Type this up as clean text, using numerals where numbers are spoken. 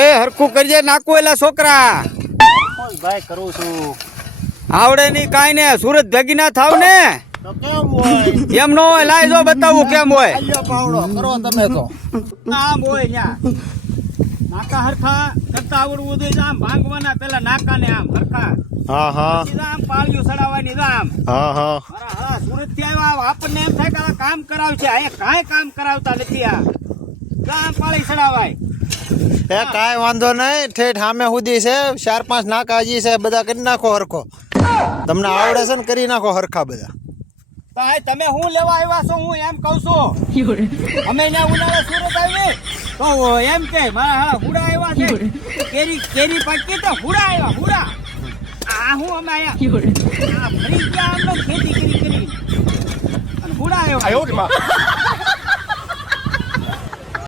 એ હરખું કરજે નાખું એલા છોકરા. ભાઈ કરું છું. આવડે ની કાઈ ને સુરત ભેગી ના થાવ ને તો કેમ હોય? એમ નો હોય. લાઈ જો બતાવું કેમ હોય. આલ્યો પાવડો કરો તમે તો. આમ હોય ન્યા નાકા હરખા કરતા આવડવું જોઈએ. આમ ભાંગવાના પેલા નાકા ને આમ હરખા. હા હા સીધા આમ પાળિયું સડાવવાની આમ. હા હા મારા હા સુરત થી આવ્યા આપણને એમ થાય કે આ કામ કરાવશે. અહીંયા કાંઈ કામ કરાવતા નથી. આ આમ પાળી સડાવાય. એ કાંઈ વાંધો નહીં. ઠેઠ સામે સુધી છે 4-5 નાકા હજી છે. બધા કરી નાખો હરખો. તમને આવડે છે ને કરી નાખો હરખા બધા. ભાઈ તમે હું લેવા આવ્યા છો? હું એમ કઉ છું અમે ત્યાં ઉનાળે સુરત આવી તો એમ કે મારા હા હુડા આવ્યા છે. કેરી પાકી તો હુડા આવ્યા હુડા. આ હું અમે આયા આ ફરી ગયા આમ ખેતી કરી અને હુડા આવ્યો.